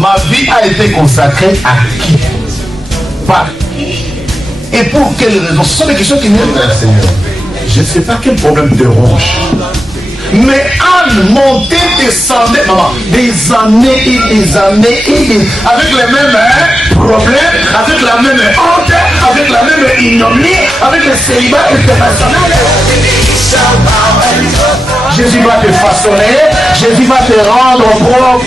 Ma vie a été consacrée à qui? Par qui? Et pour quelles raisons? Ce sont des questions qui viennent vers le Seigneur. Je ne sais pas quel problème te ronge. Mais Anne montait, descendait, maman, des années et des années et des... avec les mêmes problèmes, avec la même honte, avec la même ignominie, avec le célibat international. Jésus va te façonner, Jésus va te rendre propre.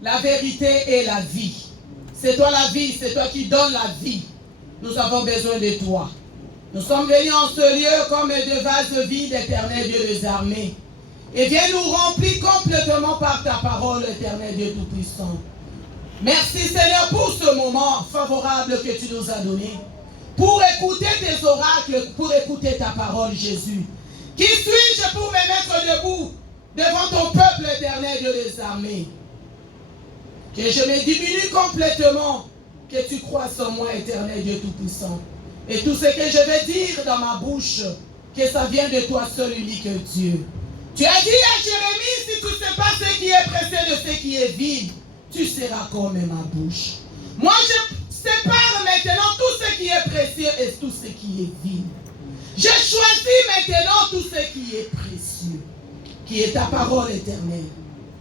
La vérité et la vie. C'est toi la vie, c'est toi qui donnes la vie. Nous avons besoin de toi. Nous sommes venus en ce lieu comme de vases vides, éternel Dieu des armées. Et viens nous remplir complètement par ta parole, éternel Dieu Tout-Puissant. Merci Seigneur pour ce moment favorable que tu nous as donné. Pour écouter tes oracles, pour écouter ta parole, Jésus. Qui suis-je pour me mettre debout devant ton peuple, éternel Dieu des armées? Que je me diminue complètement, que tu croisses en moi, éternel Dieu Tout-Puissant. Et tout ce que je vais dire dans ma bouche, que ça vient de toi seul, unique Dieu. Tu as dit à Jérémie, si tu ne sais pas ce qui est pressé de ce qui est vide, tu seras comme ma bouche. Moi, je sépare maintenant tout ce qui est précieux et tout ce qui est vide. Je choisis maintenant tout ce qui est précieux, qui est ta parole éternelle.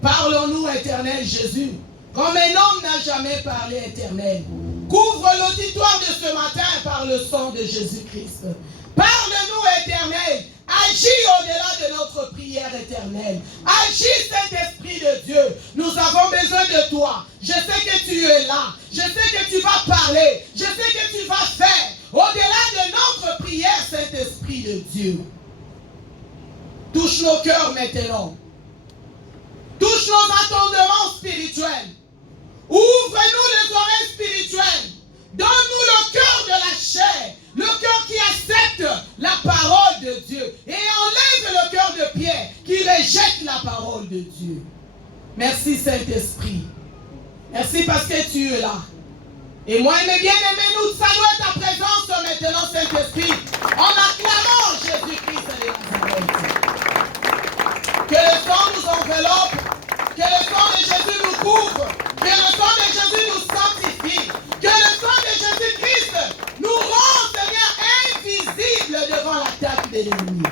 Parlons-nous, éternel Jésus. Comme un homme n'a jamais parlé, éternel. Couvre l'auditoire de ce matin par le sang de Jésus-Christ. Parle-nous, éternel. Agis au-delà de notre prière éternelle. Agis, Saint-Esprit de Dieu. Nous avons besoin de toi. Je sais que tu es là. Je sais que tu vas parler. Je sais que tu vas faire. Au-delà de notre prière, Saint-Esprit de Dieu. Touche nos cœurs maintenant. Touche nos attendements spirituels. Ouvre-nous les oreilles spirituelles. Donne-nous le cœur de la chair. Le cœur qui accepte la parole de Dieu. Et enlève le cœur de Pierre qui rejette la parole de Dieu. Merci Saint-Esprit. Merci parce que tu es là. Et moi et mes bien-aimés, nous saluons ta présence maintenant, Saint-Esprit, en acclamant Jésus-Christ de Nazareth. Que le sang nous enveloppe. Que le sang de Jésus nous couvre. Que le sang de Jésus nous sanctifie. Que le sang de Jésus-Christ nous rend, Seigneur, invisible devant l'attaque de l'ennemi.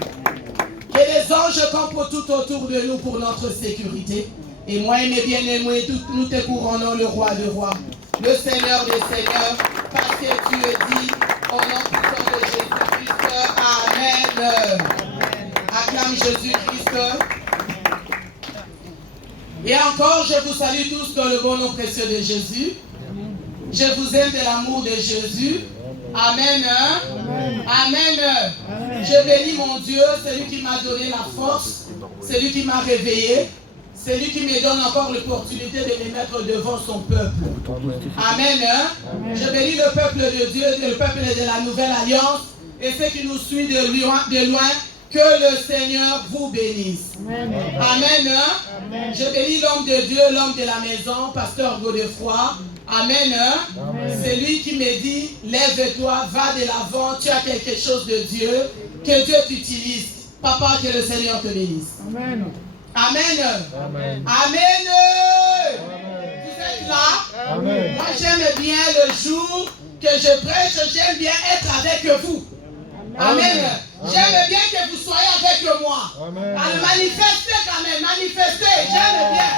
Que les anges campent tout autour de nous pour notre sécurité. Et moi et mes bien-aimés, nous te couronnons le roi de rois, le Seigneur des seigneurs, parce que tu es dit au nom puissant de Jésus-Christ. Amen. Acclame Jésus-Christ. Et encore, je vous salue tous dans le bon nom précieux de Jésus. Je vous aime de l'amour de Jésus. Amen. Amen. Amen. Je bénis mon Dieu, celui qui m'a donné la force, celui qui m'a réveillé, celui qui me donne encore l'opportunité de me mettre devant son peuple. Amen. Amen. Je bénis le peuple de Dieu, le peuple de la nouvelle alliance et ceux qui nous suivent de loin. Que le Seigneur vous bénisse. Amen. Amen. Amen. Je bénis l'homme de Dieu, l'homme de la maison, pasteur Godefroy. Amen. Amen. C'est lui qui me dit, lève-toi, va de l'avant, tu as quelque chose de Dieu, que Dieu t'utilise. Papa, que le Seigneur te bénisse. Amen. Amen. Amen. Amen. Vous êtes là? Amen. Moi, j'aime bien le jour que je prêche, j'aime bien être avec vous. Amen. Amen. J'aime bien que vous soyez avec moi. Amen. Alors manifestez quand même, manifestez. J'aime bien.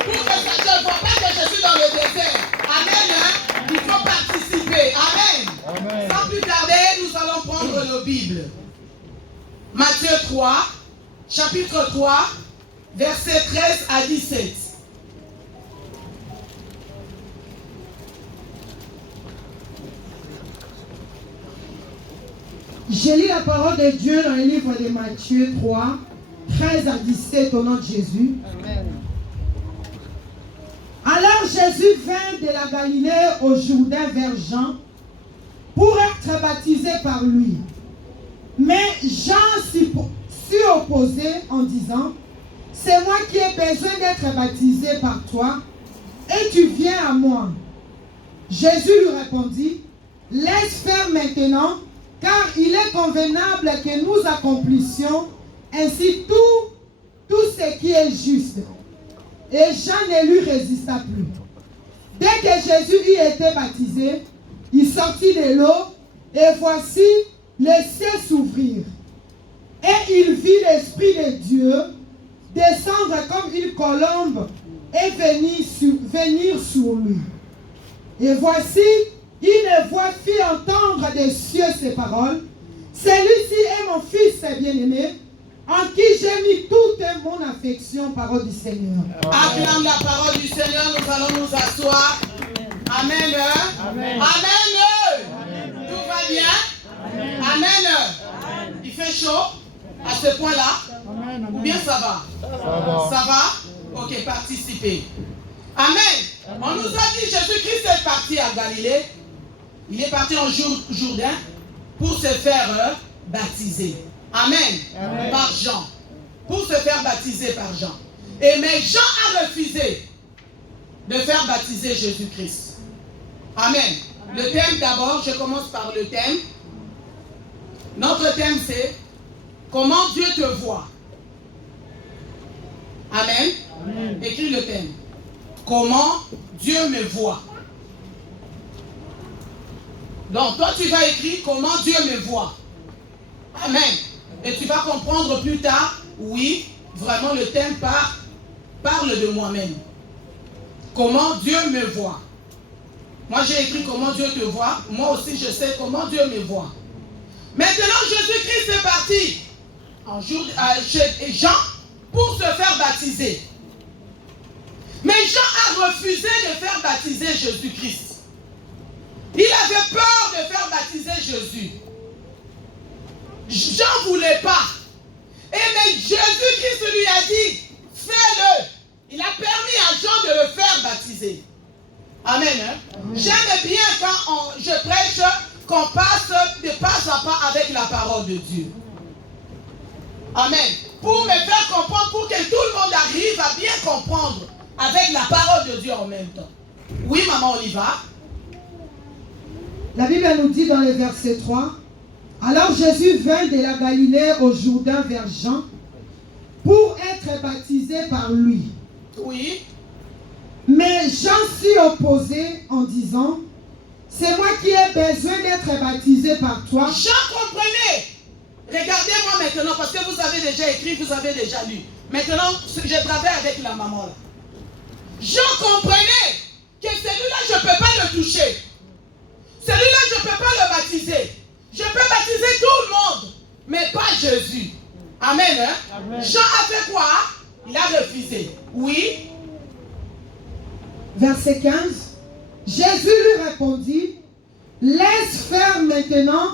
Pour que ça ne voit pas que je suis dans le désert. Amen. Sans plus tarder, nous allons prendre nos Bibles. Matthieu 3, chapitre 3, versets 13 à 17. Je lis la parole de Dieu dans le livre de Matthieu 3, 13 à 17 au nom de Jésus. Amen. Alors Jésus vint de la Galilée au Jourdain vers Jean pour être baptisé par lui. Mais Jean s'y opposait en disant, c'est moi qui ai besoin d'être baptisé par toi et tu viens à moi. Jésus lui répondit, laisse faire maintenant, car il est convenable que nous accomplissions ainsi tout ce qui est juste. Et Jean ne lui résista plus. Dès que Jésus y était baptisé, il sortit de l'eau, et voici le ciel s'ouvrir. Et il vit l'Esprit de Dieu descendre comme une colombe et venir sur lui. Et voici, une voix fit entendre des cieux ces paroles. Celui-ci est mon fils bien-aimé, en qui j'ai mis toute mon affection, parole du Seigneur. Acclame la parole du Seigneur, nous allons nous asseoir. Amen. Amen. Amen. Tout va bien? Amen. Il fait chaud à ce point-là? Ou bien ça va? Ça va? Ok, participez. Amen. On nous a dit Jésus-Christ est parti à Galilée. Il est parti en Jourdain pour se faire baptiser. Amen. Amen. Par Jean. Pour se faire baptiser par Jean. Mais Jean a refusé de faire baptiser Jésus-Christ. Amen. Le thème d'abord, je commence par le thème. Notre thème c'est comment Dieu te voit. Amen. Amen. Écris le thème. Comment Dieu me voit. Donc toi tu vas écrire comment Dieu me voit. Amen. Et tu vas comprendre plus tard, oui, vraiment le thème parle de moi-même. Comment Dieu me voit. Moi j'ai écrit comment Dieu te voit. Moi aussi je sais comment Dieu me voit. Maintenant Jésus-Christ est parti chez Jean pour se faire baptiser. Mais Jean a refusé de faire baptiser Jésus-Christ. Il avait peur de faire baptiser Jésus. Jean ne voulait pas. Mais Jésus-Christ lui a dit, fais-le. Il a permis à Jean de le faire baptiser. Amen. Amen. J'aime bien quand je prêche qu'on passe de pas à pas avec la parole de Dieu. Amen. Pour me faire comprendre, pour que tout le monde arrive à bien comprendre avec la parole de Dieu en même temps. Oui, maman, on y va. La Bible nous dit dans le verset 3, alors Jésus vint de la Galilée au Jourdain vers Jean pour être baptisé par lui. Oui. Mais Jean s'y opposait en disant, c'est moi qui ai besoin d'être baptisé par toi. Jean comprenait. Regardez-moi maintenant, parce que vous avez déjà écrit, vous avez déjà lu. Maintenant, je travaille avec la maman là. Jean comprenait que celui-là, je ne peux pas le toucher. Celui-là, je ne peux pas le baptiser. Je peux baptiser tout le monde, mais pas Jésus. Amen. Hein? Amen. Jean a fait quoi? Il a refusé. Oui. Verset 15. Jésus lui répondit, laisse faire maintenant,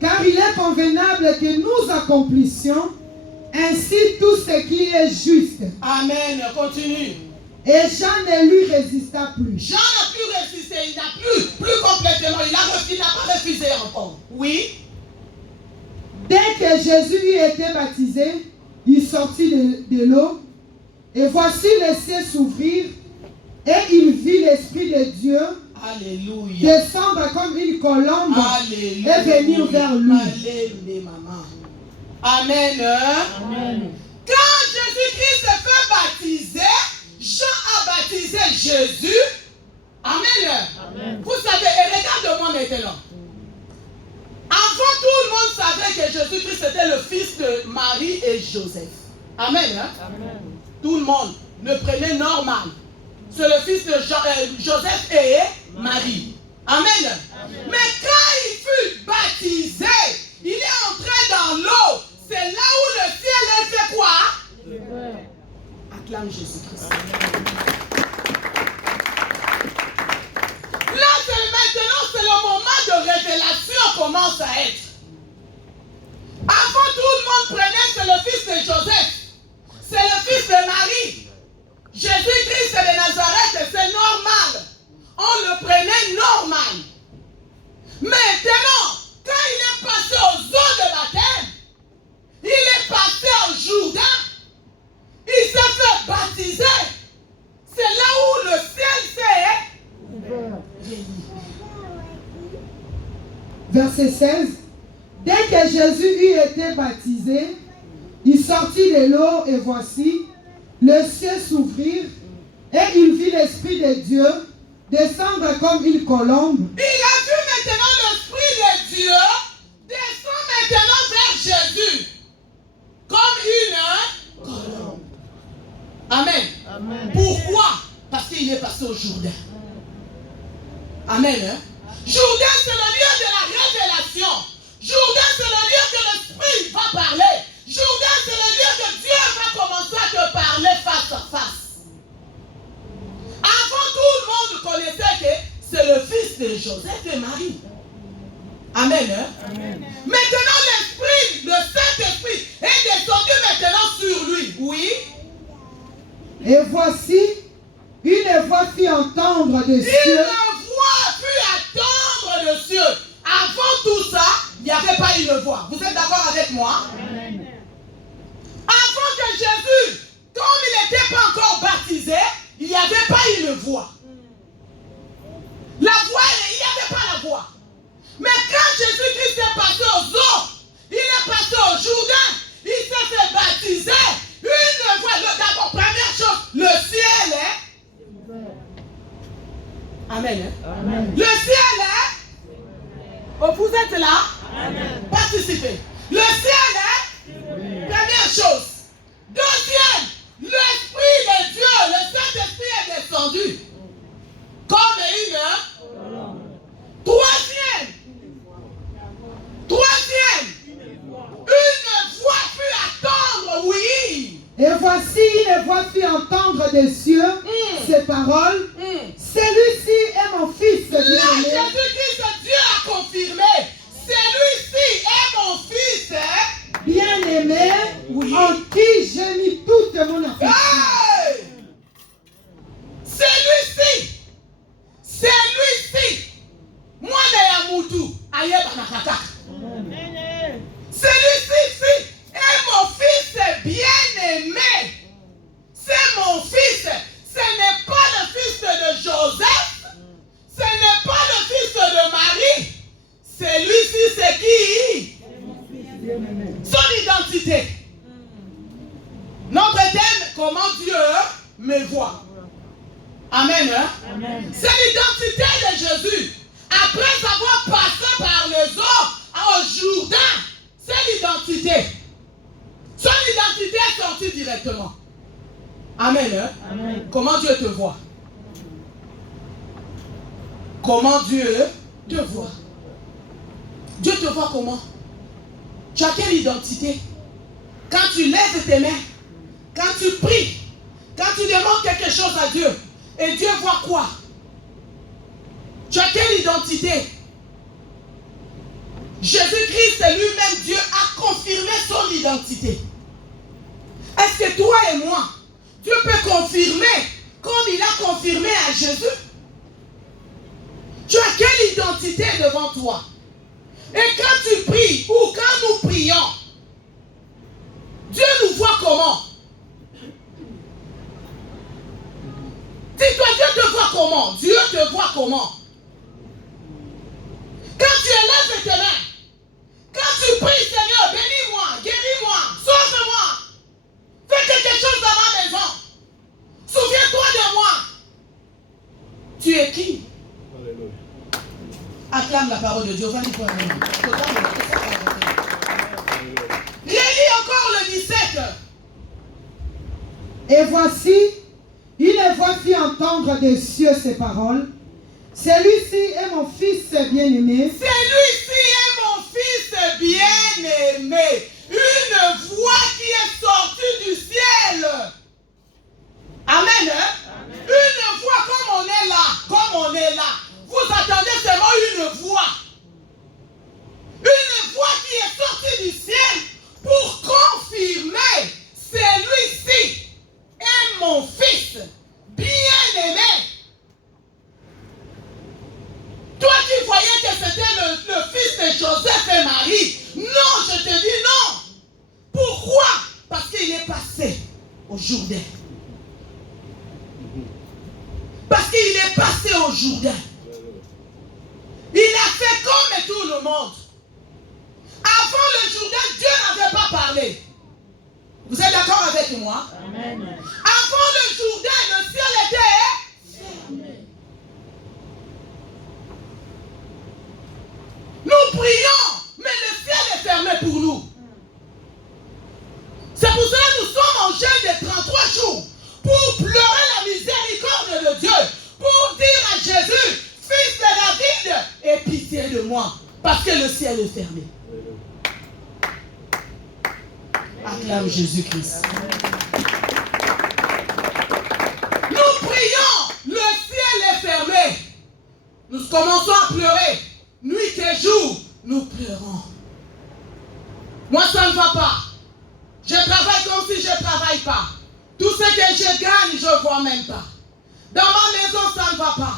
car il est convenable que nous accomplissions ainsi tout ce qui est juste. Amen. Continue. Et Jean ne lui résista plus. Jean n'a plus résisté, il n'a plus complètement, il n'a pas refusé encore. Oui. Dès que Jésus y était baptisé, il sortit de l'eau, et voici le ciel s'ouvrir, et il vit l'Esprit de Dieu Alléluia. descendre comme une colombe. Alléluia. Et venir vers lui. Alléluia, maman. Amen. Amen. Quand Jésus-Christ se fait baptiser, Jean a baptisé Jésus. Amen. Amen. Vous savez, et regarde-moi maintenant. Avant, tout le monde savait que Jésus-Christ était le fils de Marie et Joseph. Amen. Amen. Tout le monde le prenait normal. C'est le fils de Joseph et Marie. Amen. Amen. Mais quand il fut commence à être. Avant, tout le monde prenait, c'est le fils de Joseph. C'est le fils de Marie. Jésus-Christ de Nazareth, c'est normal. On le prenait normal. Maintenant, quand il est passé aux eaux de baptême, il est passé au Jourdain, il s'est fait baptiser. C'est là où le ciel s'est ouvert. Verset 16. Dès que Jésus eut été baptisé, il sortit de l'eau et voici, le ciel s'ouvrir et il vit l'Esprit de Dieu descendre comme une colombe. Il a vu maintenant l'Esprit de Dieu descendre maintenant vers Jésus comme une colombe. Amen. Amen. Pourquoi? Parce qu'il est passé au Jourdain. Amen. Hein? Jourdain, c'est le lieu de la révélation. Jourdain, c'est le lieu que l'Esprit va parler. Jourdain, c'est le lieu que Dieu va commencer à te parler face à face. Avant, tout le monde connaissait que c'est le fils de Joseph et Marie. Amen. Hein? Amen. Maintenant, l'Esprit, le Saint-Esprit est descendu maintenant sur lui. Oui. Et voici, une voix fit entendre des cieux. Une voix fit entendre des cieux. Avant tout ça, il n'y avait pas une voix. Vous êtes d'accord avec moi? Amen. Avant que Jésus, comme il n'était pas encore baptisé, il n'y avait pas une voix. La voix, il n'y avait pas la voix. Mais quand Jésus-Christ est passé aux eaux, il est passé au Jourdain, il s'est fait baptiser. Une voix, d'abord, première chose, le ciel est. Amen. Hein? Amen. Le ciel est. Oh, vous êtes là? Amen. Participez. Le ciel est. Première chose. Deuxième, l'Esprit de Dieu, le Saint-Esprit est descendu comme une. Troisième, une voix fut attendre, oui. Et voici, une voix fit entendre des cieux ces paroles. Celui-ci est mon fils bien-aimé. Jésus-Christ, Dieu a confirmé. Celui-ci est mon fils bien-aimé, oui, en qui j'ai mis toute mon affection. Hey! Celui-ci, moi de Yamutu, Ayeba Nakaka. Celui-ci est mon fils bien-aimé. C'est mon fils. Ce n'est pas le fils de Joseph. Ce n'est pas le fils de Marie. Celui-ci, c'est qui? Son identité. Notre thème, comment Dieu me voit. Amen. Hein? Amen. C'est l'identité de Jésus. Après avoir passé par les eaux au Jourdain, c'est l'identité. Son identité est sortie directement. Amen. Hein? Amen. Comment Dieu te voit? Comment Dieu te voit? Dieu te voit comment? Tu as quelle identité? Quand tu lèves tes mains, quand tu pries, quand tu demandes quelque chose à Dieu, et Dieu voit quoi? Tu as quelle identité? Jésus-Christ lui-même, Dieu a confirmé son identité. Est-ce que toi et moi, Dieu peut confirmer comme il a confirmé à Jésus? Tu as quelle identité devant toi? Et quand tu pries ou quand nous prions, Dieu nous voit comment? Dis-toi, Dieu te voit comment? Dieu te voit comment? Quand tu élèves tes mains, quand tu pries, Seigneur, bénis-moi, guéris-moi, sauve-moi, fais quelque chose dans ma maison, souviens-toi de moi. Tu es qui? Alléluia. Acclame la parole de Dieu. Va dire relis encore le 17. Et voici, une voix fit entendre des cieux ces paroles. Celui-ci est mon fils bien-aimé. Celui-ci est mon fils bien-aimé. Une voix qui est sortie du ciel. Amen. Hein? Amen. Une voix comme on est là. Comme on est là. Vous attendez seulement une voix. Une Jourdain. Parce qu'il est passé au Jourdain. Il a fait comme tout le monde. Avant le Jourdain, Dieu n'avait pas parlé. Vous êtes d'accord avec moi? Amen. Avant le Jourdain, le ciel était fermé. Nous prions, mais le ciel est fermé pour nous. C'est pour cela que nous sommes en jeûne de 33 jours. Pour pleurer la miséricorde de Dieu. Pour dire à Jésus, fils de David, aie pitié de moi. Parce que le ciel est fermé. Acclame Jésus-Christ. Nous prions, le ciel est fermé. Nous commençons à pleurer. Nuit et jour, nous pleurons. Moi, ça ne va pas. Je travaille comme si je ne travaille pas. Tout ce que je gagne, je ne vois même pas. Dans ma maison, ça ne va pas.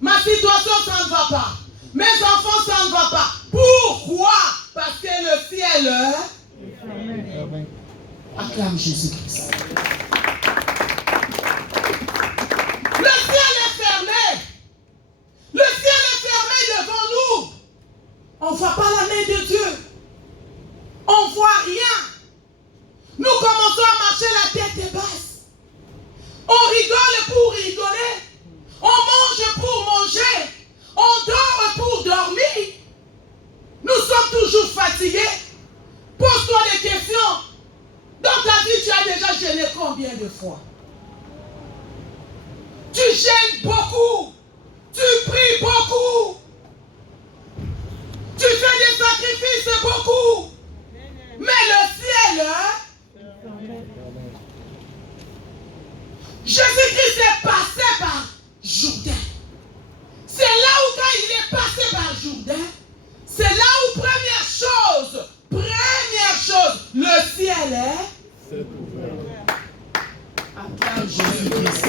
Ma situation, ça ne va pas. Mes enfants, ça ne va pas. Pourquoi? Parce que le ciel est fermé. Acclame Jésus-Christ. Le ciel est fermé. Le ciel est fermé devant nous. On ne voit pas la main de Dieu. On ne voit rien. Nous commençons à marcher la tête basse. On rigole pour rigoler. On mange pour manger. On dort pour dormir. Nous sommes toujours fatigués. Pose-toi des questions. Dans ta vie, tu as déjà jeûné combien de fois? Tu jeûnes beaucoup. Tu pries beaucoup. Tu fais des sacrifices beaucoup. Mais le ciel, Jésus-Christ est passé par Jourdain. C'est là où quand il est passé par Jourdain, c'est là où première chose, le ciel est ouvert. Acclame Jésus-Christ.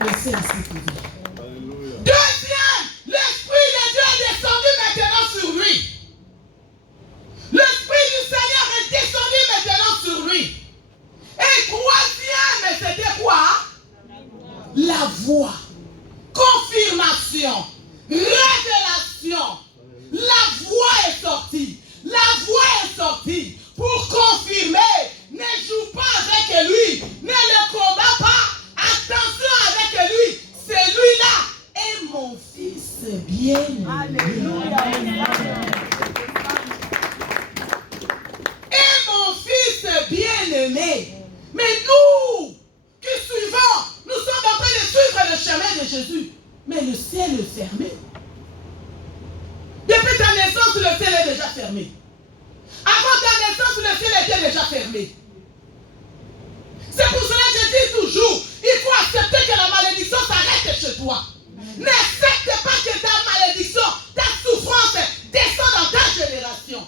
Le ciel s'est ouvert. Deuxième, l'Esprit de Dieu est descendu maintenant sur lui. L'Esprit du Seigneur est descendu maintenant sur lui. Et troisième, c'était quoi? La voix. Confirmation. Révélation. La voix est sortie. La voix est sortie pour confirmer. Ne joue pas avec lui. Ne le combat pas. Attention avec lui. Celui-là est mon fils bien-aimé. Alléluia. Et mon fils bien-aimé. Mais nous qui suivons, nous sommes en train de suivre le chemin de Jésus. Mais le ciel est fermé. Depuis ta naissance, le ciel est déjà fermé. Avant ta naissance, le ciel était déjà fermé. C'est pour cela que je dis toujours, il faut accepter que la malédiction s'arrête chez toi. N'accepte pas que ta malédiction, ta souffrance descend dans ta génération.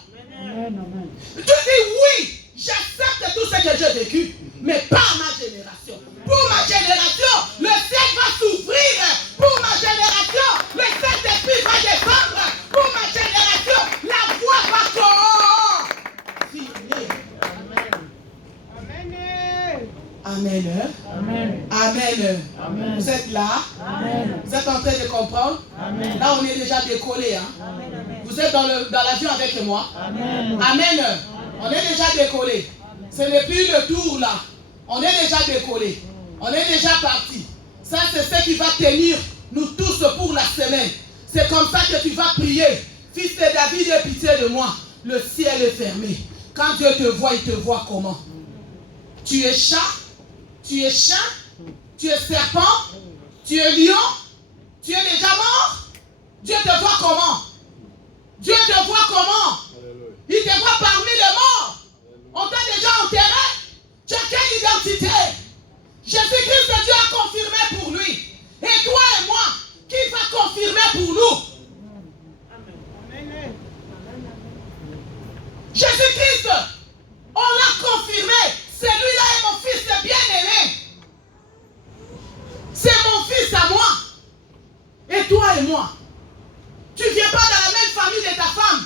Tu dis oui, j'accepte tout ce que j'ai vécu, mais pas ma génération. Pour ma génération, le ciel va s'ouvrir. Pour ma génération, le Saint-Esprit va descendre. Pour ma génération, la voix va confirmer. Amen. Amen. Amen. Amen. Vous êtes là? Amen. Vous êtes en train de comprendre? Amen. Là, on est déjà décollé. Hein? Amen. Vous êtes dans l'avion avec moi? Amen. Amen. On est déjà décollé. Ce n'est plus le tour là. On est déjà décollé. On est déjà parti. Ça, c'est ce qui va tenir nous tous pour la semaine. C'est comme ça que tu vas prier. Fils de David, aie pitié de moi. Le ciel est fermé. Quand Dieu te voit, il te voit comment? Tu es chat? Tu es chien? Tu es serpent? Tu es lion? Tu es déjà mort? Dieu te voit comment? Dieu te voit comment? Il te voit parmi les morts. On t'a déjà enterré. Tu as quelle identité? Jésus-Christ, Dieu a confirmé pour lui. Et toi et moi, qui va confirmer pour nous? Jésus-Christ, on l'a confirmé. Celui-là est mon fils bien-aimé. C'est mon fils à moi. Et toi et moi, tu ne viens pas dans la même famille de ta femme.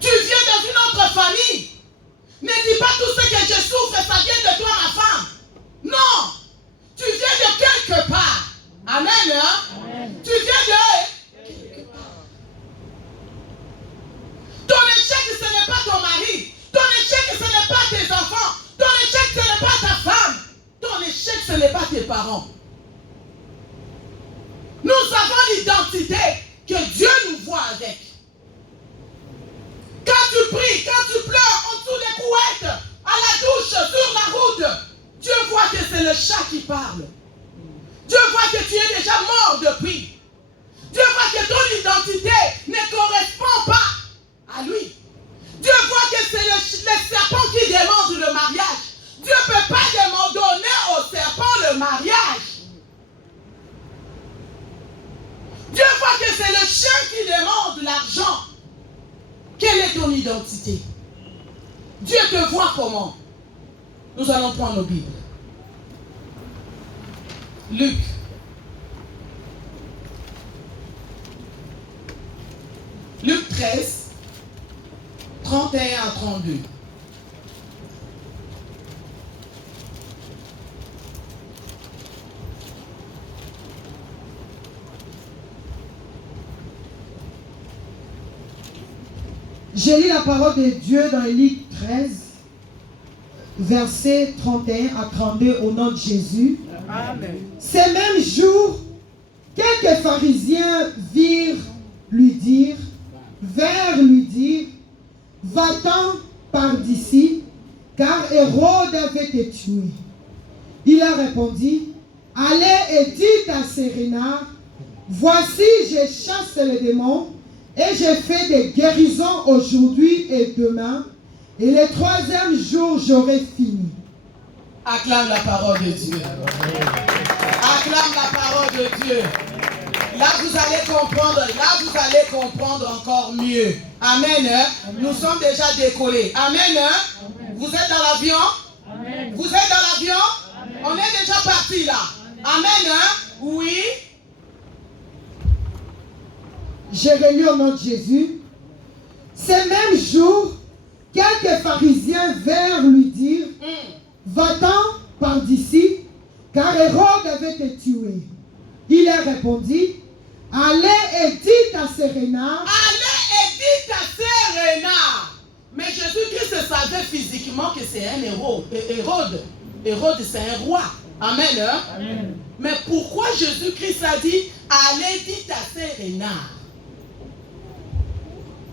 Tu viens dans une autre famille. Amen. Hein? Tu viens de... Ton échec, ce n'est pas ton mari. Ton échec, ce n'est pas tes enfants. Ton échec, ce n'est pas ta femme. Ton échec, ce n'est pas tes parents. Nous avons l'identité que Dieu nous voit avec. Quand tu pries, quand tu pleures, en dessous des couettes, à la douche, sur la route, Dieu voit que c'est le chat qui parle. Dieu voit que tu es déjà mort depuis. Dieu voit que ton identité ne correspond pas à lui. Dieu voit que c'est le serpent qui demande le mariage. Dieu ne peut pas donner au serpent le mariage. Dieu voit que c'est le chien qui demande l'argent. Quelle est ton identité? Dieu te voit comment? Nous allons prendre nos Bibles. Luc. Luc 13, 31 à 32. Je lis la parole de Dieu dans Luc 13, versets 31 à 32 au nom de Jésus. Amen. Ces mêmes jours, quelques pharisiens vinrent lui dire, va-t'en par d'ici, car Hérode avait été tué. Il leur répondit, allez et dites à ces renards, voici je chasse les démons, et je fais des guérisons aujourd'hui et demain, et le troisième jour j'aurai fini. Acclame la parole de Dieu. Acclame la parole de Dieu. Là vous allez comprendre encore mieux. Amen. Hein? Nous sommes déjà décollés. Amen. Hein? Vous êtes dans l'avion? Vous êtes dans l'avion? On est déjà parti là. Amen. Hein? Oui. J'ai relu au nom de Jésus. Ces mêmes jours, quelques pharisiens vinrent lui dire, va-t'en par d'ici, car Hérode avait été tué. Il leur répondit, allez et dites à ces renards. Allez et dites à ces renards. Mais Jésus-Christ savait physiquement que c'est un Hérode. Hérode, c'est un roi. Amen. Hein? Amen. Mais pourquoi Jésus-Christ a dit, allez dites à ces renards?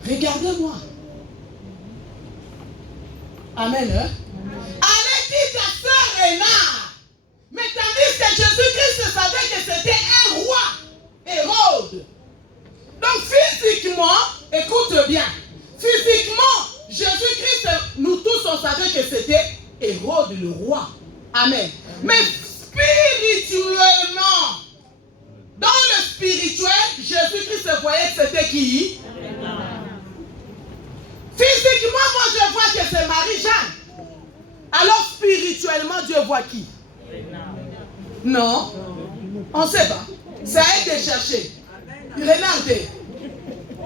Regardez-moi. Amen. Hein? Allez dites à ces renards. Mais tandis que Jésus-Christ savait que c'était un roi, Hérode. Donc physiquement, écoute bien, physiquement, Jésus-Christ, nous tous on savait que c'était Hérode le roi. Amen. Mais spirituellement, dans le spirituel, Jésus-Christ voyait que c'était qui? Physiquement, moi je vois que c'est Marie-Jeanne. Alors spirituellement, Dieu voit qui? Non, on ne sait pas. Ça aide de chercher. Regardez.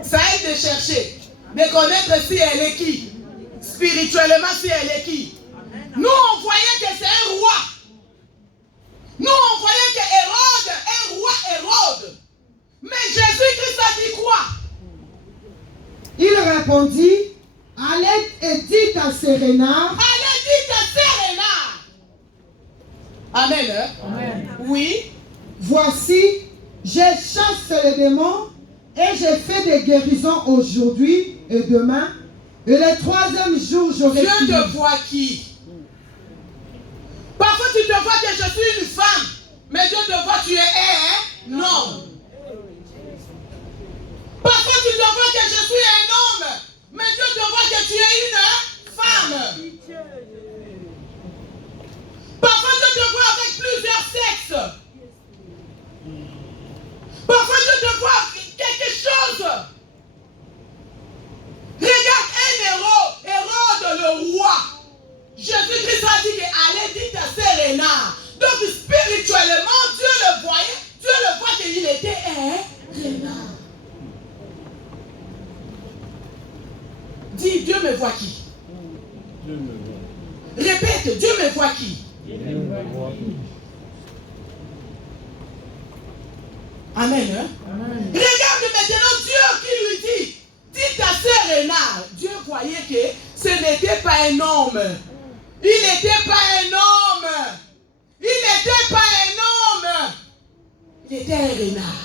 Ça aide de chercher. De connaître si elle est qui. Spirituellement, si elle est qui. Nous, on voyait que c'est un roi. Nous, on voyait que Hérode, un roi Hérode. Mais Jésus-Christ a dit quoi? Il répondit, allez et dites à ces renards. Allez, dites à ces renards. Amen. Hein? Amen. Oui. Voici, je chasse les démons et je fais des guérisons aujourd'hui et demain. Et le troisième jour, j'aurai fini. Dieu te voit qui? Parfois, tu te vois que je suis une femme. Mais Dieu te voit, tu es un homme. Parfois, tu te vois que je suis un homme. Mais Dieu te voit que tu es une femme. Parfois, Dieu te voit avec plusieurs sexes. Parfois, Dieu te voit quelque chose. Regarde un héros, Hérode le roi. Jésus-Christ a dit que allez dites à ces renards. Donc spirituellement, Dieu le voyait. Dieu le voit qu'il était un renard. Dis, Dieu me voit qui? Répète, Dieu me voit qui? Amen. Hein? Amen. Regarde maintenant Dieu qui lui dit, dis ta sœur Rénard. Dieu voyait que ce n'était pas un homme. Il n'était pas un homme. Il n'était pas un homme. Il était un renard.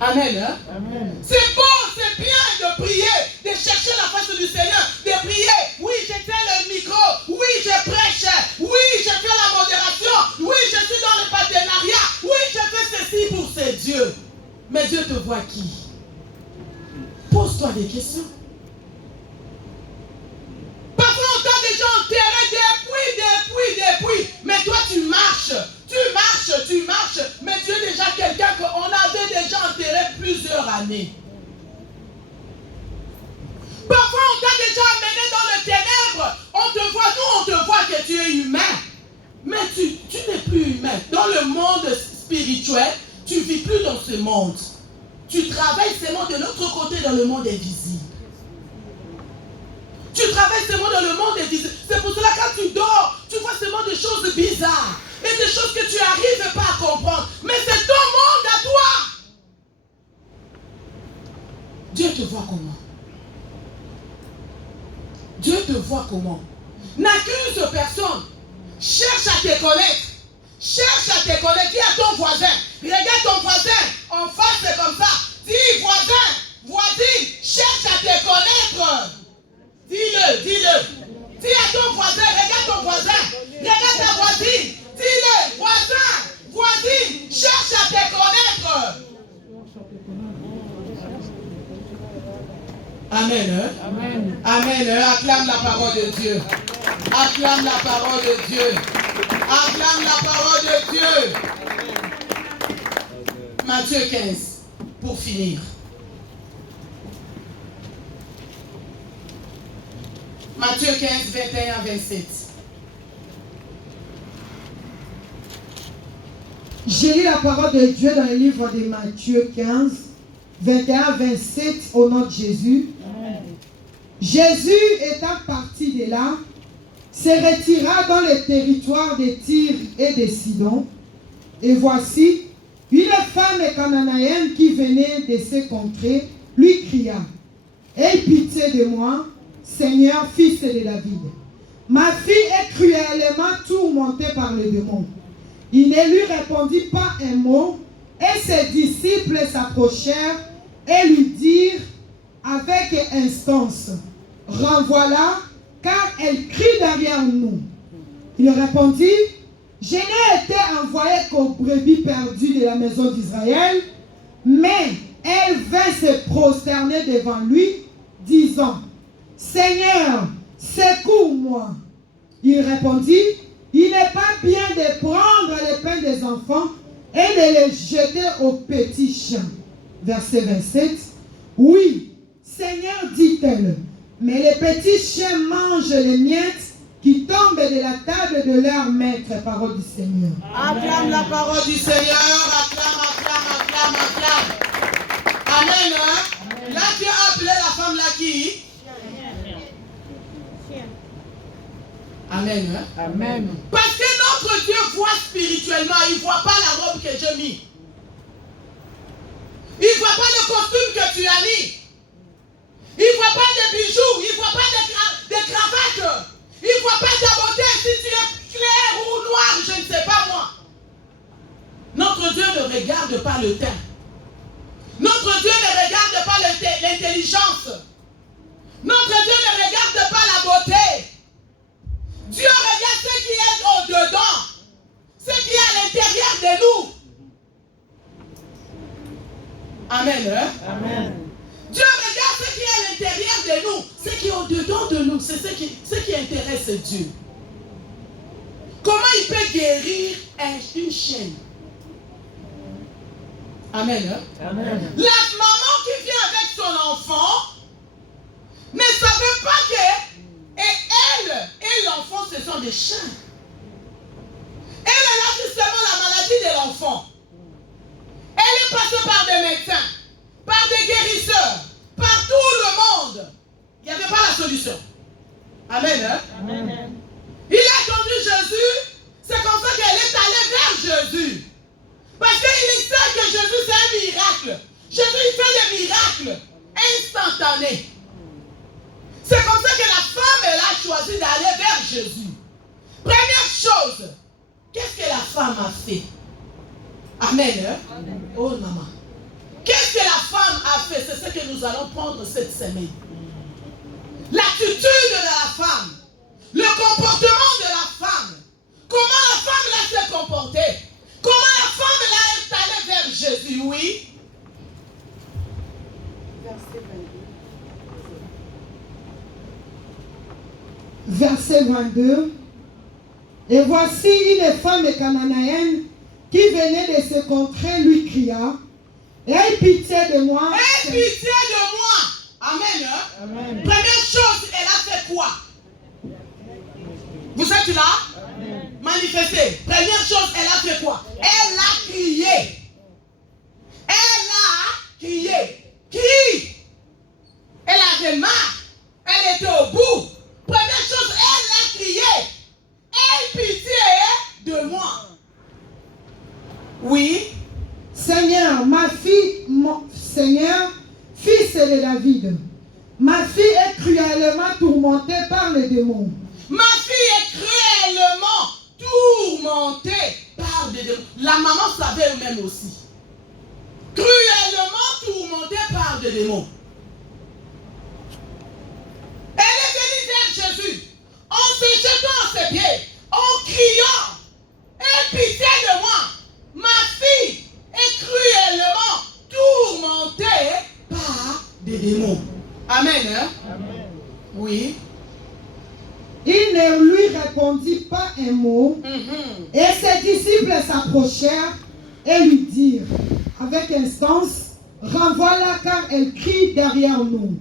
Amen. Hein? Amen. C'est bon, c'est bien de prier, de chercher la face du Seigneur, de prier. Oui, je tiens le micro. Oui, je prêche. Oui, je fais la modération. Oui, je suis dans le partenariat. Oui, je fais ceci pour ces dieux. Mais Dieu te voit qui? Pose-toi des questions. Parfois, on t'a déjà enterré depuis. Mais toi, tu marches. Mais tu es déjà quelqu'un qu'on avait déjà enterré plusieurs années. Parfois, on t'a déjà amené dans le ténèbres. On te voit que tu es humain. Mais tu n'es plus humain. Dans le monde spirituel, tu ne vis plus dans ce monde. Tu travailles seulement de l'autre côté dans le monde invisible. Tu travailles seulement dans le monde invisible. C'est pour cela que quand tu dors, tu vois seulement des choses bizarres. Et des choses que tu n'arrives pas à comprendre. Mais c'est ton monde à toi. Dieu te voit comment? Dieu te voit comment? N'accuse personne. Cherche à te connaître. Dis à ton voisin. Regarde ton voisin. En face, c'est comme ça. Dis voisin, voisine, cherche à te connaître. Dis-le. Dis à ton voisin, regarde ton voisin. Regarde ta voisine. Dis-le, voisine, cherche à te connaître. Amen. Hein? Amen. Acclame la parole de Dieu. Acclame la parole de Dieu. Matthieu 15, pour finir. Matthieu 15, 21 à 27. J'ai lu la parole de Dieu dans le livre de Matthieu 15, 21 à 27 au nom de Jésus. Amen. Jésus étant parti de là, se retira dans le territoire de Tyr et de Sidon. Et voici, une femme cananéenne qui venait de ces contrées lui cria: aie pitié de moi, Seigneur, fils de David. Ma fille est cruellement tourmentée par le démon. Il ne lui répondit pas un mot, et ses disciples s'approchèrent et lui dirent avec instance: renvoie-la, car elle crie derrière nous. Il répondit: je n'ai été envoyé qu'aux brebis perdues de la maison d'Israël. Mais elle vint se prosterner devant lui, disant: Seigneur, secours-moi. Il répondit: il n'est pas bien de prendre le pain des enfants et de les jeter aux petits chiens. Verset 27. Oui, Seigneur, dit-elle, mais les petits chiens mangent les miettes qui tombent de la table de leur maître. Parole du Seigneur. Acclame la parole du Seigneur. Acclame. Amen. Hein? Là, tu as appelé la femme là qui? Amen. Hein? Amen. Parce que notre Dieu voit spirituellement. Il ne voit pas la robe que j'ai mis. Il ne voit pas le costume que tu as mis. Il ne voit pas de bijoux. Il ne voit pas de cravates. Il ne voit pas ta beauté si tu es clair ou noir, je ne sais pas moi. Notre Dieu ne regarde pas le teint. Notre Dieu ne regarde pas l'intelligence. Notre Dieu ne regarde pas la beauté. Dieu regarde ce qui est au-dedans, ce qui est à l'intérieur de nous. Amen. Hein? Amen. Dieu regarde ce qui est à l'intérieur de nous, ce qui est au-dedans de nous, c'est ce qui intéresse Dieu. Comment il peut guérir une chienne? Amen. Hein? Amen. La maman qui vient avec son enfant ne savait pas que elle et l'enfant, ce sont des chiens. Elle a justement la maladie de l'enfant. Elle est passée par des médecins, par des guérisseurs, par tout le monde. Il n'y avait pas la solution. Amen. Hein? Amen. Il a attendu Jésus. C'est comme ça qu'elle est allée vers Jésus. Parce qu'il miracles. Jésus fait des miracles instantanés. C'est comme ça que la femme, elle a choisi d'aller vers Jésus. Première chose, qu'est-ce que la femme a fait? Amen. Hein? Amen. Oh maman. Qu'est-ce que la femme a fait? C'est ce que nous allons prendre cette semaine. L'attitude de la femme, le comportement de la femme, comment la femme l'a se comporter, comment la femme l'a allée vers Jésus, oui. Verset 22. Et voici une femme cananéenne qui venait de se contrer lui cria, aie pitié de moi. Aie pitié de moi. Amen. Hein? Amen. Première chose, elle a fait quoi? Vous êtes là? Amen. Manifestez. Première chose, elle a fait quoi? Elle a crié. Elle a crié. Crie. Elle avait marre. Elle était au bout. Première chose, elle a crié. Aie pitié de moi. Oui. Seigneur, ma fille, Seigneur, fils de David, ma fille est cruellement tourmentée par les démons. Ma fille est cruellement tourmentée par des démons. La maman savait elle-même aussi. Cruellement tourmentée par des démons. Elle est venue vers Jésus en se jetant à ses pieds, en criant, aie pitié de moi. Ma fille est cruellement tourmentée par des démons. Amen. Hein? Amen. Oui. Il ne lui répondit pas un mot. Et ses disciples s'approchèrent et lui dirent avec instance, renvoie-la car elle crie derrière nous.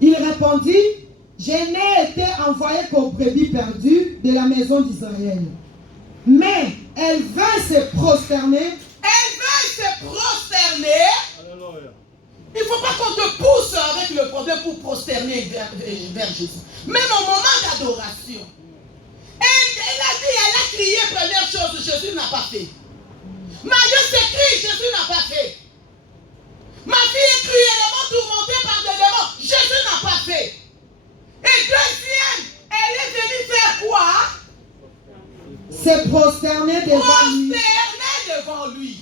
Il répondit, je n'ai été envoyé qu'aux brebis perdues de la maison d'Israël. Mais elle vint se prosterner. Elle vint se prosterner. Alléluia. Il ne faut pas qu'on te pousse avec le problème pour prosterner vers Jésus. Même au moment d'adoration. Elle a dit, elle a crié première chose, Jésus n'a pas fait. Malgré ses cris, Jésus n'a pas fait. Ma fille est cruellement tourmentée par des démons, Jésus n'a pas fait. Et deuxième, elle est venue faire quoi? Se prosterner devant lui. Prosterner devant lui.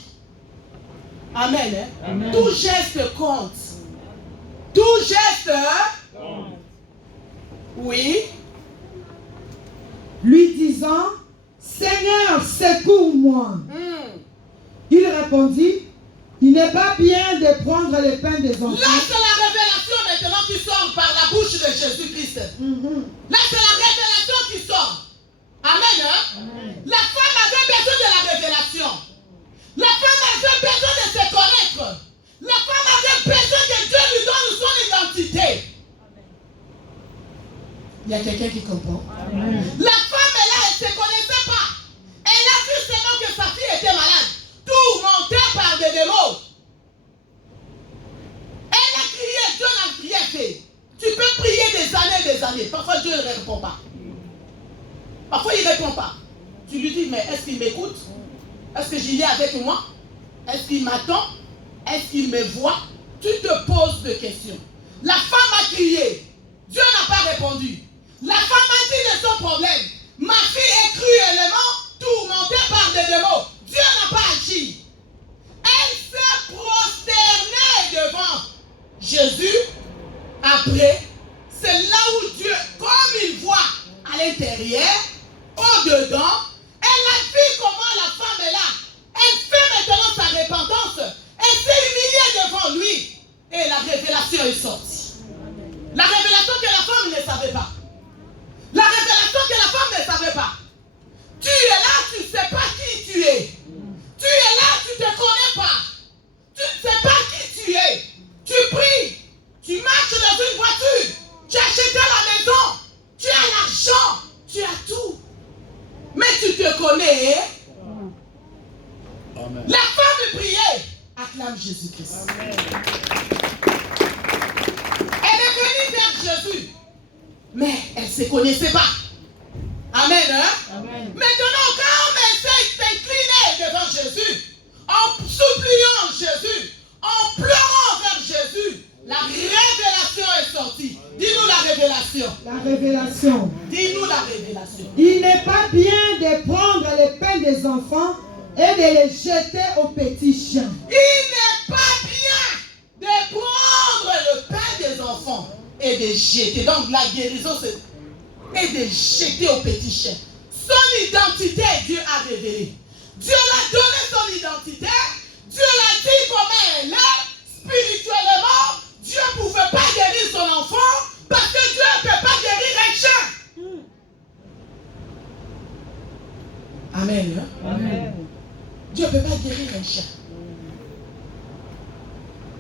Amen. Hein? Amen. Tout geste compte. Tout geste compte. Oui. Lui disant, Seigneur, secours-moi. Il répondit, il n'est pas bien de prendre le pain des enfants. Là, c'est la révélation maintenant qui sort par la bouche de Jésus-Christ. Là, c'est la révélation qui sort. Amen. Hein? Amen. La femme avait besoin de la révélation. La femme avait besoin de se connaître. La femme avait besoin que Dieu lui donne son identité. Il y a quelqu'un qui comprend. Amen. La femme, elle ne se connaissait pas. Elle a vu seulement que sa fille était malade, tourmentée par des démons. Elle a crié, Dieu n'a rien fait. Tu peux prier des années. Parfois, Dieu ne répond pas. Parfois, il ne répond pas. Tu lui dis, mais est-ce qu'il m'écoute? Est-ce que j'y ai avec moi? Est-ce qu'il m'attend? Est-ce qu'il me voit? Tu te poses des questions. La femme a crié. Dieu n'a pas répondu. La femme a dit de son problème. Ma fille est cruellement tourmentée par des démons. Dieu n'a pas agi. Elle s'est prosternée devant Jésus. Après, c'est là où Dieu, comme il voit à l'intérieur, au-dedans, elle a vu comment la femme est là. Elle fait maintenant sa repentance. Elle s'est humiliée devant lui. Et la révélation est sortie. La révélation que la femme ne savait pas. La révélation que la femme ne savait pas. Tu es là, tu ne sais pas qui tu es. Tu es là, tu ne te connais pas. Tu ne sais pas qui tu es. Tu pries. Tu marches dans une voiture. Tu as acheté la maison. Tu as l'argent. Tu as tout. Mais tu te connais. Amen. La femme priait. Acclame Jésus-Christ. Elle est venue vers Jésus. Mais elle ne se connaissait pas. Amen. Hein? Amen. Maintenant, quand elle s'est inclinée devant Jésus, en suppliant Jésus, révélation. La révélation. Dis-nous la révélation. Il n'est pas bien de prendre les pains des enfants et de les jeter aux petits chiens. Il n'est pas bien de prendre le pain des enfants et de jeter. Donc la guérison, c'est et de jeter aux petits chiens. Son identité, Dieu a révélé. Dieu l'a donné son identité. Dieu l'a dit comment elle est. Spirituellement, Dieu ne pouvait pas guérir son enfant parce que Dieu ne peut pas guérir un chien. Amen. Hein? Amen. Dieu ne peut pas guérir un chien.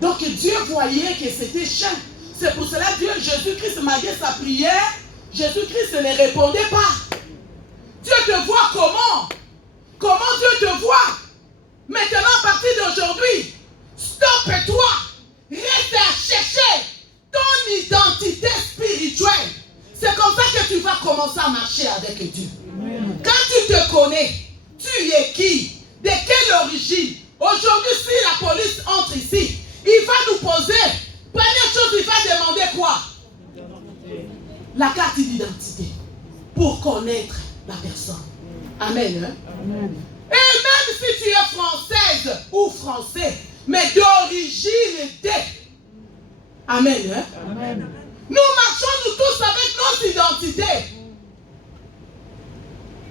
Donc Dieu voyait que c'était chien. C'est pour cela que Jésus-Christ, malgré sa prière, Jésus-Christ ne répondait pas. Dieu te voit comment? Comment Dieu te voit? Maintenant, à partir d'aujourd'hui, stoppe-toi. Reste à chercher ton identité spirituelle. C'est comme ça que tu vas commencer à marcher avec Dieu. Amen. Quand tu te connais, tu es qui? De quelle origine? Aujourd'hui, si la police entre ici, il va nous poser, première chose, il va demander quoi? La carte d'identité. Pour connaître la personne. Amen. Hein? Amen. Et même si tu es française ou français, mais d'origine D. Amen. Hein? Amen. Nous marchons nous tous avec notre identité.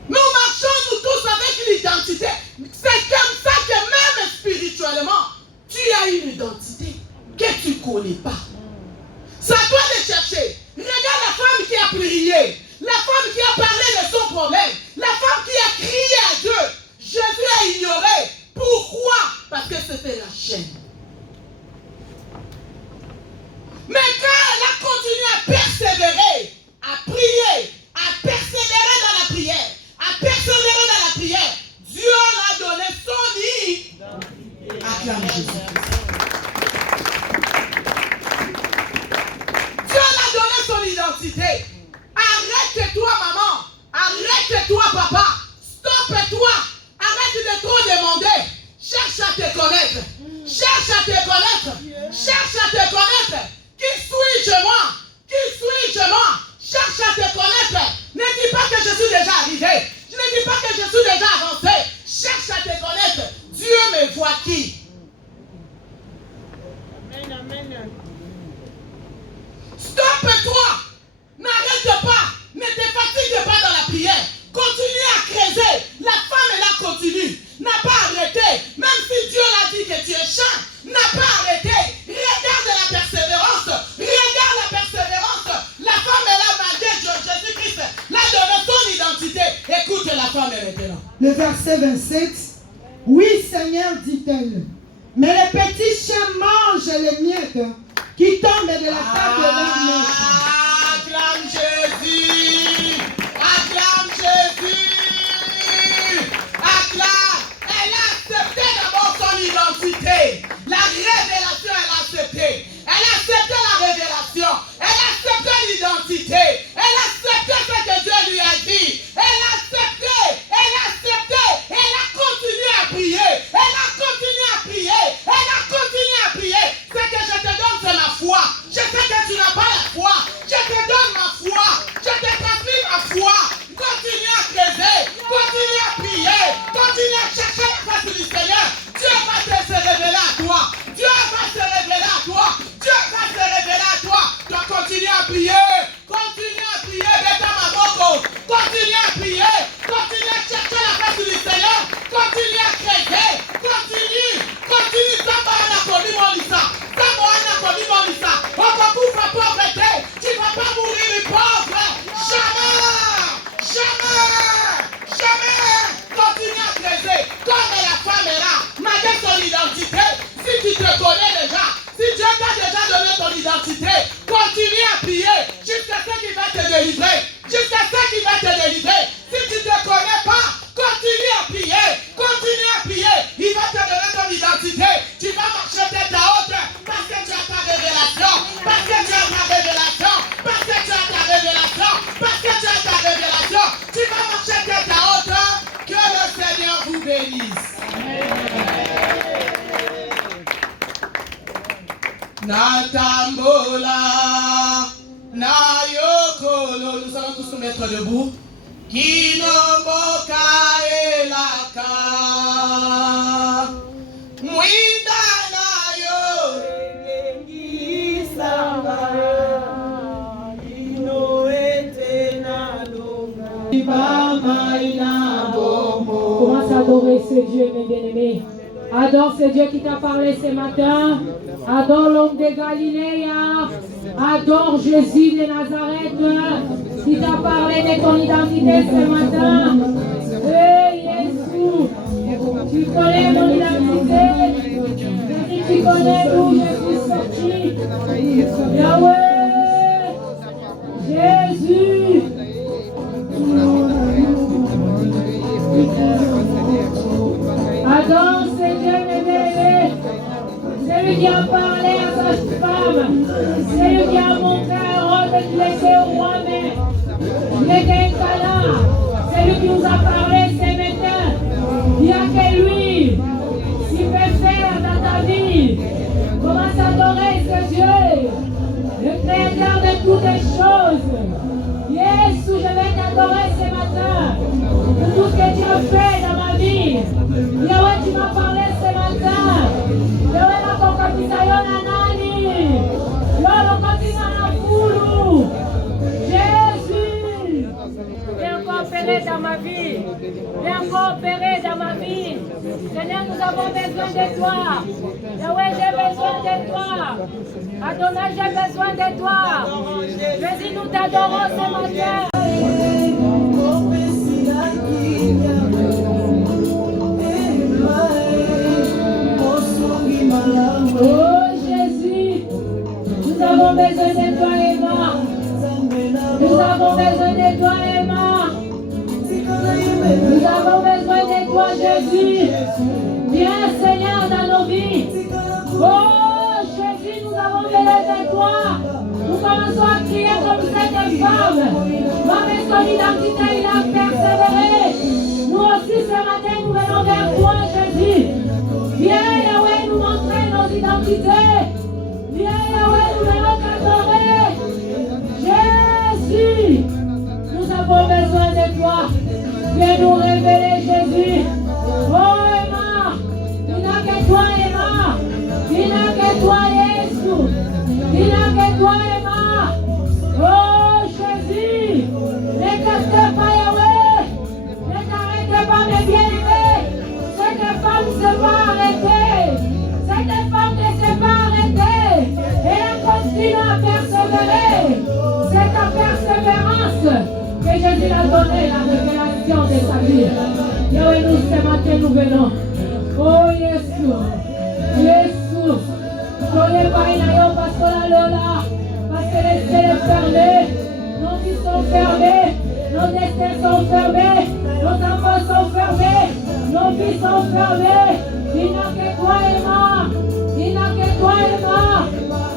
Nous marchons nous tous avec l'identité. C'est comme ça que même spirituellement, tu as une identité que tu ne connais pas. C'est à toi de chercher. Regarde la femme qui a prié, la femme qui a parlé de son problème, la femme qui a crié à Dieu. Jésus a ignoré. Pourquoi? Parce que c'était la chaîne. Mais quand elle a continué à persévérer, à prier, à persévérer dans la prière, à persévérer dans la prière, Dieu l'a donné son identité. Acclame Jésus. Dieu l'a donné son identité. Arrête-toi, maman. Arrête-toi, papa. Stoppe-toi. Arrête de trop demander. Cherche à te connaître. Cherche à te connaître. Cherche à te connaître. Qui suis-je moi? Qui suis-je moi? Cherche à te connaître. Ne dis pas que je suis déjà arrivé. Je ne dis pas que je suis déjà avancé. Cherche à te connaître. Dieu me voit qui? Amen, amen. Stoppe-toi. N'arrête pas. Ne te fatigue pas dans la prière. Continue à creuser. La femme est là, continue. N'a pas arrêté. Même si Dieu l'a dit que tu es chiant, n'a pas arrêté. Regarde la persévérance. Regarde la persévérance. La femme est là, malgré Jésus-Christ l'a donné son identité. Écoute la femme est maintenant. Le verset 27. Oui, Seigneur, dit-elle. Mais les petits chiens mangent les miettes qui tombent de la table de leur maître. Acclame Jésus. Acclame Jésus. Acclame. Elle a accepté d'abord son identité. La révélation, elle a accepté. Elle a accepté la révélation. Elle a accepté l'identité. Elle a accepté ce que Dieu lui a dit. Elle a accepté. Elle a accepté. Elle a continué à prier. Elle a continué à prier. Elle a continué à prier. Ce que je te donne, c'est ma foi. Je sais que tu n'as pas la foi. Je te donne ma foi. Je te transmets ma foi. Continue à creuser. Continue à prier. Continue à chercher la face du Seigneur. Dieu va se révéler à toi. Dieu va se révéler à toi. Dieu va se révéler à toi. Tu dois continuer à prier. Continue à prier. Beta Maboko. Continue à prier. Continue à chercher la face du Seigneur. Continue à creuser. Continue. Continue. Samoana Kobi Monisa. Samoana Kobi Monisa. On va pas pauvreté. Tu ne vas pas mourir pauvre. Jamais. Jamais. Jamais. Continue à creuser. Comme la femme est là. Malgré son identité. Si tu te connais déjà. Si Dieu t'a déjà donné ton identité. Continue à prier. Jusqu'à ce qu'il va te délivrer. Jusqu'à ce qu'il va te délivrer. Si tu ne te connais pas. Continue à prier. Continue à prier. Il va te donner ton identité. Tu vas marcher tête à haute. Parce que tu as ta révélation. Parce que tu as ta révélation. Parce que tu as ta révélation. Parce que tu as ta révélation. Tu vas marcher tête à haute. Que le Seigneur vous bénisse. Natambola. Nayo mettre debout. Kinoboka elaka. Mwindana yo. Commence à adorer ce Dieu, mes bien-aimés. Adore ce Dieu qui t'a parlé ce matin. Adore l'homme de Galilée. Adore Jésus de Nazareth qui t'a parlé de ton identité ce matin. Hey Jésus, tu connais mon identité. Et tu connais d'où je suis sorti. Yahweh, Jésus. Adore ce Dieu, mes bébés. C'est lui qui a parlé à sa femme. C'est lui qui a montré à Hérode qu'il était roi, mais il était un canard. C'est lui qui nous a parlé ce matin. Il n'y a que lui qui peut faire dans ta vie. Commence à adorer ce Dieu, le créateur de toutes les choses. Jésus, je vais t'adorer ce matin pour tout ce que tu as fait dans ma vie. Yahweh, tu m'as parlé ce matin. Yahweh, la concapitayo na nani. Lolo continue na fulu. Jésus, viens coopérer dans ma vie. Viens coopérer dans ma vie. Seigneur, nous avons besoin de toi. Yahweh, j'ai besoin de toi. Adonai, j'ai besoin de toi. Jésus, nous t'adorons ce matin. Oh Jésus, nous avons besoin de toi, Emma. Nous avons besoin de toi, Emma. Nous avons besoin de toi, Jésus. Viens, Seigneur, dans nos vies. Oh Jésus, nous avons besoin de toi. Nous commençons à crier comme cette femme. Malgré son identité, il a persévéré. Nous aussi, ce matin, nous venons vers toi, Jésus. Viens, Yahweh, nous montrer nos identités. Viens, Yahweh, nous venons t'adorer. Jésus, nous avons besoin de toi. Viens nous révéler, Jésus. Oh, Emma, il n'a que toi, Emma. Il n'a que toi, Jésus. Il n'a que toi, Emma. Oh, Jésus, ne casse pas, Yahweh. Ne t'arrête pas, mes bien-aimés. Cette femme ne s'est pas arrêtée. Cette femme ne s'est pas arrêtée. Elle a continué à persévérer. C'est ta persévérance que Jésus a donné la révélation de sa vie. Yahweh, nous ce matin nous venons. Oh Jésus, Jésus, soyez pas inayo parce que la Lola, parce que les cieux sont fermés, nos vies sont fermées, nos destins sont fermés, nos enfants sont fermés, nos vies sont fermées. Il n'a que toi, Emma. Il n'a que toi, Emma.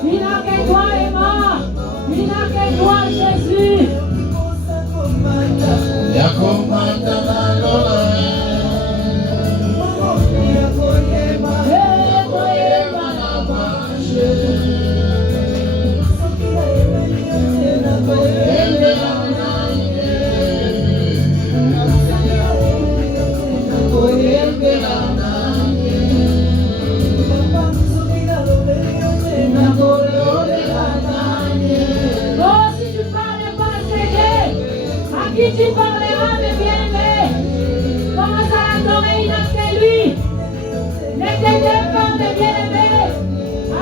Il n'a que toi, Emma. Il n'a que toi, Jésus. Qui tu parleras, mes bien-aimés. Commence à l'adorer, il n'a que lui. Ne t'éteins pas, mes bien-aimés.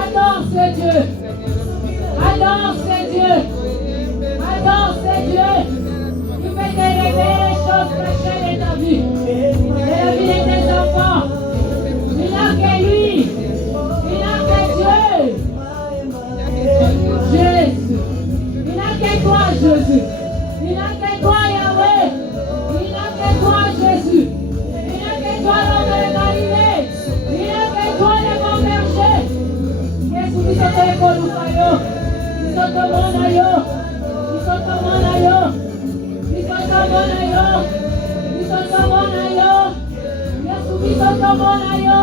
Adore ce Dieu. Adore ce Dieu. Adore ce Dieu. Tu peux te révéler les choses cachées de ta vie. De la vie de tes enfants. Il n'a que lui. Il n'a que Dieu. Jésus. Il n'a que toi, Jésus. Il n'a que toi, Yahweh. Il n'a que toi, Jésus. Il n'a que toi, l'homme de Galilée. Il n'a que toi, le bon berger. Jésus, qui sont les Colufayo. Ils sont au Monayo. Ils sont au Monayo. Ils sont au Monayo. Ils sont au Monayo. Jésus, qui sont au Monayo.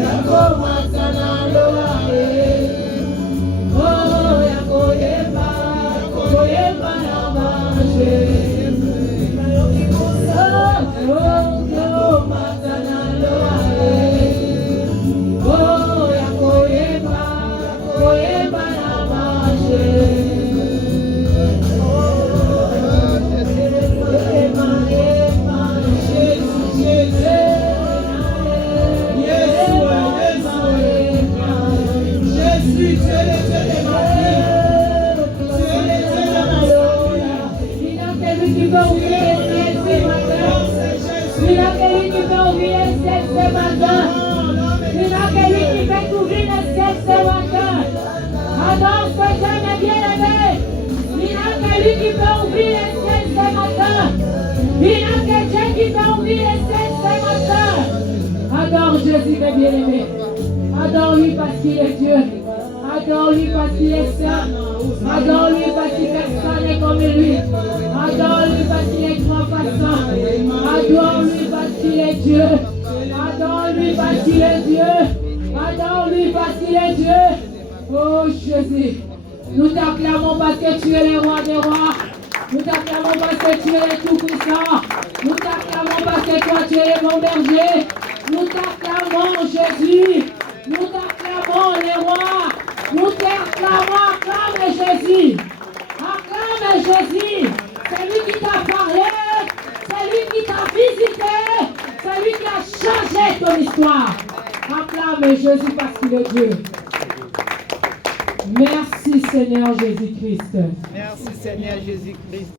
Yakoba Sanalo. Oh, Yakoyeba. Yakoyeba. ce matin. Il n'y a que lui qui fait ouvrir les ciels ce matin. Adore ce Dieu bien-aimé. Il n'y a que lui qui peut ouvrir les ciels ce matin. Il n'y a que Dieu qui peut ouvrir les ciels ce matin. Adore Jésus bien-aimé. Adore-lui parce qu'il est Dieu. Adore-lui parce qu'il est saint. Adore-lui parce qu'il personne n'est comme lui. Adore-lui parce qu'il est grand passant. Adore-lui parce qu'il est Dieu. Adore-lui parce qu'il est Dieu. Adore-lui parce qu'il est Dieu. Oh Jésus, nous t'acclamons parce que tu es le roi des rois. Nous t'acclamons parce que tu es le tout-puissant. Nous t'acclamons parce que toi tu es le bon berger. Nous t'acclamons Jésus. Nous t'acclamons les rois. Nous t'acclamons, acclame Jésus. Acclame Jésus. C'est lui qui t'a parlé. C'est lui qui t'a visité. C'est lui qui a changé ton histoire. Acclame Jésus parce qu'il est Dieu. Merci Seigneur Jésus-Christ. Merci Seigneur Jésus-Christ.